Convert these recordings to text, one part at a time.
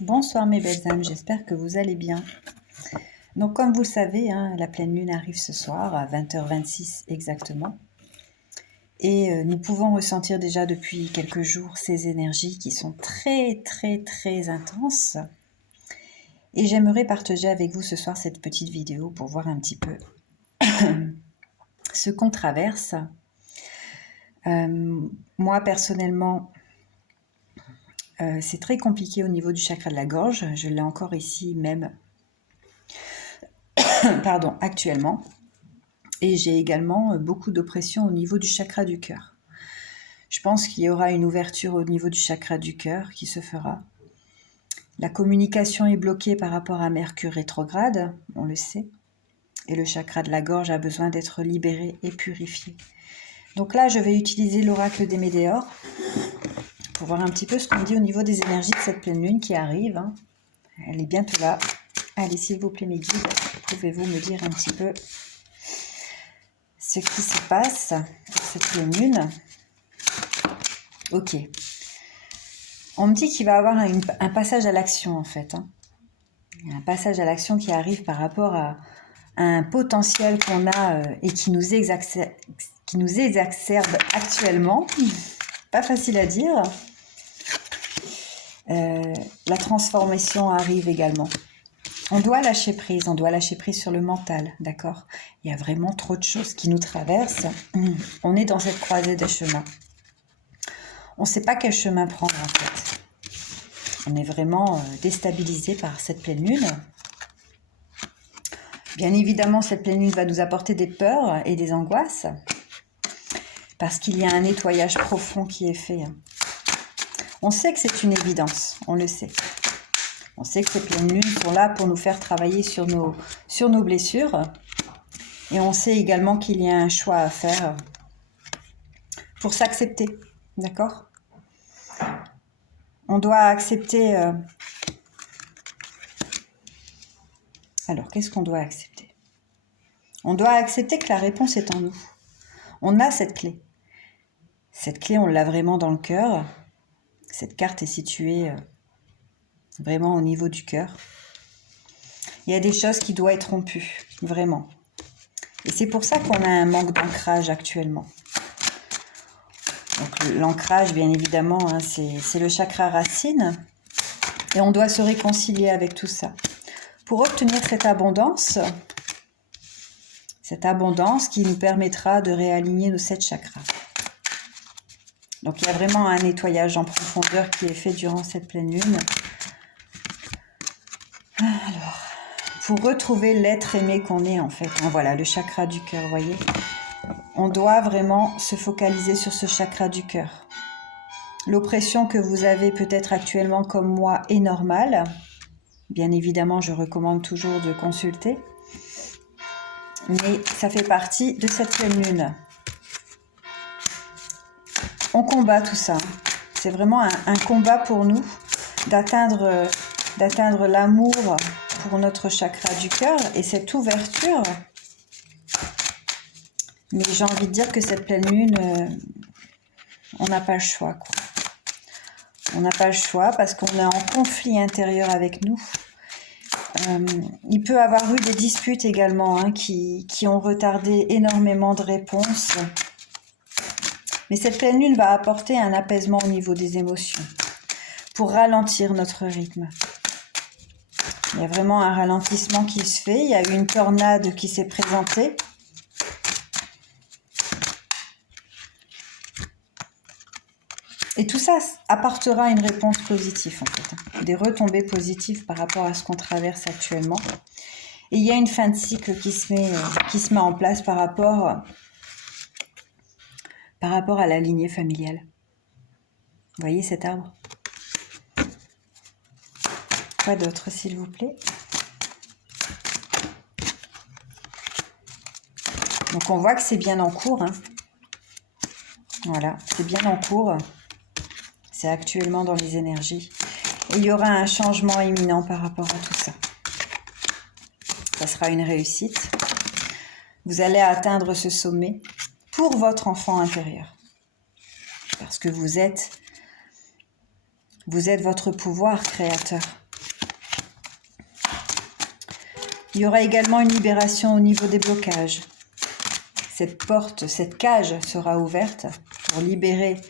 Bonsoir mes belles âmes, j'espère que vous allez bien. Donc comme vous le savez, la pleine lune arrive ce soir à 20h26 exactement. Et nous pouvons ressentir déjà depuis quelques jours ces énergies qui sont très très très intenses. Et j'aimerais partager avec vous ce soir cette petite vidéo pour voir un petit peu ce qu'on traverse. Moi personnellement, c'est très compliqué au niveau du chakra de la gorge. Je l'ai encore ici même, pardon, actuellement. Et j'ai également beaucoup d'oppression au niveau du chakra du cœur. Je pense qu'il y aura une ouverture au niveau du chakra du cœur qui se fera. La communication est bloquée par rapport à Mercure rétrograde, on le sait. Et le chakra de la gorge a besoin d'être libéré et purifié. Donc là, je vais utiliser l'oracle des Médéors pour voir un petit peu ce qu'on dit au niveau des énergies de cette pleine lune qui arrive. Elle est bientôt là. Allez, s'il vous plaît, mes guides, pouvez-vous me dire un petit peu ce qui se passe pour cette pleine lune? Ok. On me dit qu'il va y avoir un passage à l'action, en fait. Un passage à l'action qui arrive par rapport à un potentiel qu'on a et qui nous exacerbe actuellement. Pas facile à dire. La transformation arrive également. On doit lâcher prise sur le mental, d'accord? Il y a vraiment trop de choses qui nous traversent. On est dans cette croisée des chemins. On ne sait pas quel chemin prendre en fait. On est vraiment déstabilisé par cette pleine lune. Bien évidemment, cette pleine lune va nous apporter des peurs et des angoisses parce qu'il y a un nettoyage profond qui est fait. On sait que c'est une évidence, on le sait. On sait que ces pleines lunes sont là pour nous faire travailler sur nos blessures. Et on sait également qu'il y a un choix à faire pour s'accepter, d'accord ? On doit accepter... Alors, qu'est-ce qu'on doit accepter ? On doit accepter que la réponse est en nous. On a cette clé. Cette clé, on l'a vraiment dans le cœur. Cette carte est située vraiment au niveau du cœur. Il y a des choses qui doivent être rompues, vraiment. Et c'est pour ça qu'on a un manque d'ancrage actuellement. Donc l'ancrage, bien évidemment, c'est le chakra racine. Et on doit se réconcilier avec tout ça. Pour obtenir cette abondance qui nous permettra de réaligner nos 7 chakras. Donc il y a vraiment un nettoyage en profondeur qui est fait durant cette pleine lune. Alors, pour retrouver l'être aimé qu'on est en fait. Voilà, le chakra du cœur, vous voyez. On doit vraiment se focaliser sur ce chakra du cœur. L'oppression que vous avez peut-être actuellement comme moi est normale. Bien évidemment, je recommande toujours de consulter. Mais ça fait partie de cette pleine lune. On combat tout ça. C'est vraiment un combat pour nous d'atteindre l'amour pour notre chakra du cœur et cette ouverture. Mais j'ai envie de dire que cette pleine lune, on n'a pas le choix, quoi. On n'a pas le choix parce qu'on est en conflit intérieur avec nous. Il peut y avoir eu des disputes également qui ont retardé énormément de réponses. Mais cette pleine lune va apporter un apaisement au niveau des émotions pour ralentir notre rythme. Il y a vraiment un ralentissement qui se fait. Il y a eu une tornade qui s'est présentée. Et tout ça apportera une réponse positive en fait. Des retombées positives par rapport à ce qu'on traverse actuellement. Et il y a une fin de cycle qui se met en place par rapport à la lignée familiale. Vous voyez cet arbre ? Quoi d'autre, s'il vous plaît ? Donc on voit que c'est bien en cours. Voilà, c'est bien en cours. C'est actuellement dans les énergies. Et il y aura un changement imminent par rapport à tout ça. Ça sera une réussite. Vous allez atteindre ce sommet pour votre enfant intérieur. Parce que vous êtes votre pouvoir créateur. Il y aura également une libération au niveau des blocages. Cette porte, cette cage sera ouverte pour libérer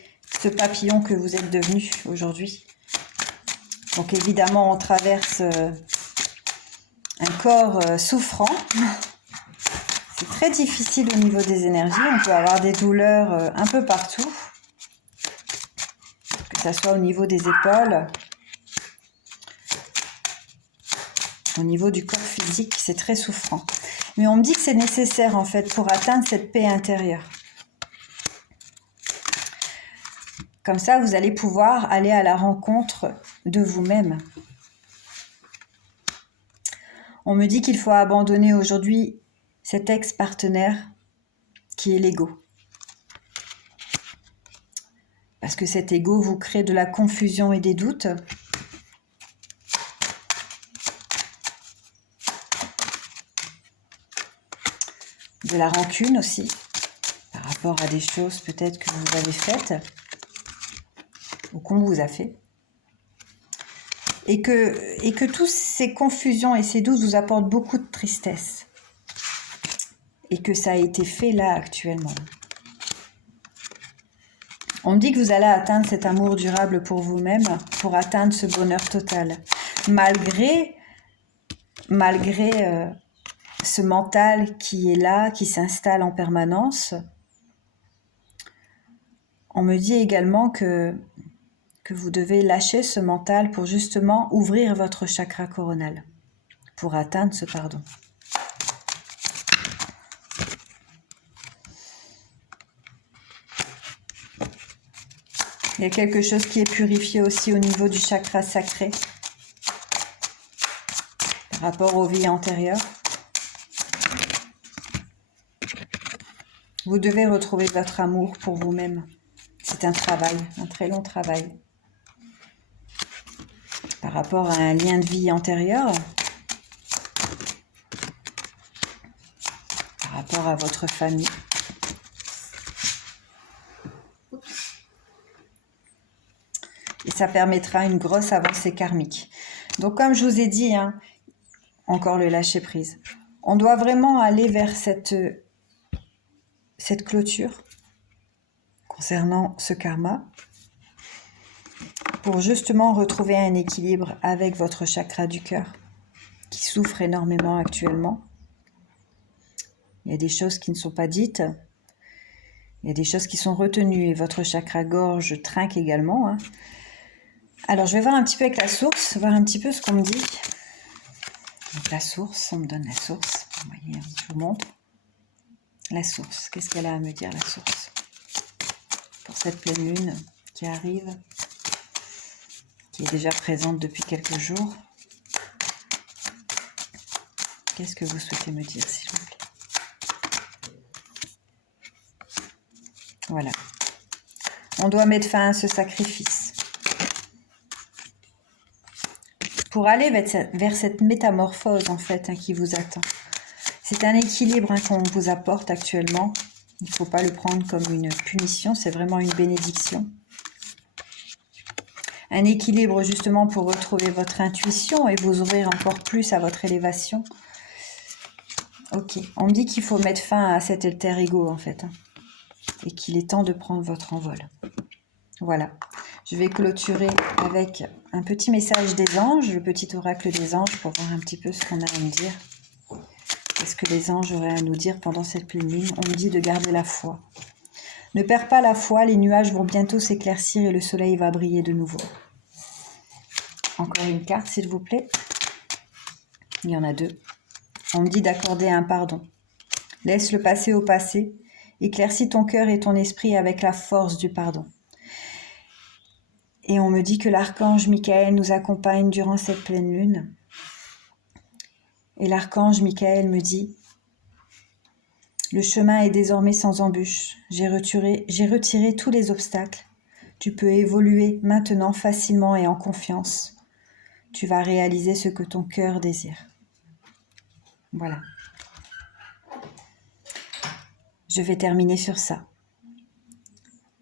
ce papillon que vous êtes devenu aujourd'hui. Donc évidemment, on traverse un corps souffrant. C'est très difficile au niveau des énergies. On peut avoir des douleurs un peu partout. Que ce soit au niveau des épaules, au niveau du corps physique, c'est très souffrant. Mais on me dit que c'est nécessaire en fait pour atteindre cette paix intérieure. Comme ça, vous allez pouvoir aller à la rencontre de vous-même. On me dit qu'il faut abandonner aujourd'hui cet ex-partenaire qui est l'ego. Parce que cet ego vous crée de la confusion et des doutes. De la rancune aussi, par rapport à des choses peut-être que vous avez faites ou qu'on vous a fait. Et que toutes ces confusions et ces doutes vous apportent beaucoup de tristesse. Et que ça a été fait là actuellement. On me dit que vous allez atteindre cet amour durable pour vous-même, pour atteindre ce bonheur total. Malgré ce mental qui est là, qui s'installe en permanence. On me dit également que vous devez lâcher ce mental pour justement ouvrir votre chakra coronal, pour atteindre ce pardon. Il y a quelque chose qui est purifié aussi au niveau du chakra sacré, par rapport aux vies antérieures. Vous devez retrouver votre amour pour vous-même. C'est un travail, un très long travail. Par rapport à un lien de vie antérieur, par rapport à votre famille. Et ça permettra une grosse avancée karmique. Donc comme je vous ai dit, encore le lâcher prise. On doit vraiment aller vers cette clôture concernant ce karma pour justement retrouver un équilibre avec votre chakra du cœur qui souffre énormément actuellement. Il y a des choses qui ne sont pas dites, il y a des choses qui sont retenues et votre chakra gorge trinque également. Alors je vais voir un petit peu avec la source, voir un petit peu ce qu'on me dit. Donc la source, on me donne la source. Vous voyez, je vous montre. La source, qu'est-ce qu'elle a à me dire la source pour cette pleine lune qui arrive, qui est déjà présente depuis quelques jours. Qu'est-ce que vous souhaitez me dire, s'il vous plaît? Voilà. On doit mettre fin à ce sacrifice. Pour aller vers cette métamorphose, en fait, qui vous attend. C'est un équilibre qu'on vous apporte actuellement. Il ne faut pas le prendre comme une punition, c'est vraiment une bénédiction. Un équilibre justement pour retrouver votre intuition et vous ouvrir encore plus à votre élévation. Ok, on me dit qu'il faut mettre fin à cet alter ego en fait. Et qu'il est temps de prendre votre envol. Voilà. Je vais clôturer avec un petit message des anges, le petit oracle des anges, pour voir un petit peu ce qu'on a à me dire. Qu'est-ce que les anges auraient à nous dire pendant cette pleine lune? On me dit de garder la foi. Ne perds pas la foi, les nuages vont bientôt s'éclaircir et le soleil va briller de nouveau. Encore une carte, s'il vous plaît. Il y en a deux. On me dit d'accorder un pardon. Laisse le passé au passé. Éclaircis ton cœur et ton esprit avec la force du pardon. Et on me dit que l'archange Michael nous accompagne durant cette pleine lune. Et l'archange Michael me dit « Le chemin est désormais sans embûche. J'ai retiré tous les obstacles. Tu peux évoluer maintenant facilement et en confiance. Tu vas réaliser ce que ton cœur désire. » Voilà. Je vais terminer sur ça.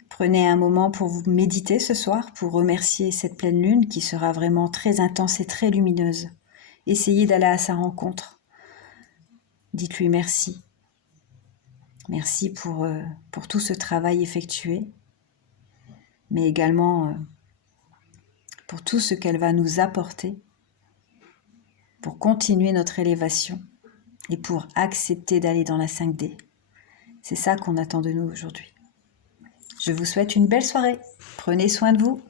Prenez un moment pour vous méditer ce soir, pour remercier cette pleine lune qui sera vraiment très intense et très lumineuse. Essayez d'aller à sa rencontre. Dites-lui merci. Merci pour tout ce travail effectué, mais également pour tout ce qu'elle va nous apporter pour continuer notre élévation et pour accepter d'aller dans la 5D. C'est ça qu'on attend de nous aujourd'hui. Je vous souhaite une belle soirée. Prenez soin de vous.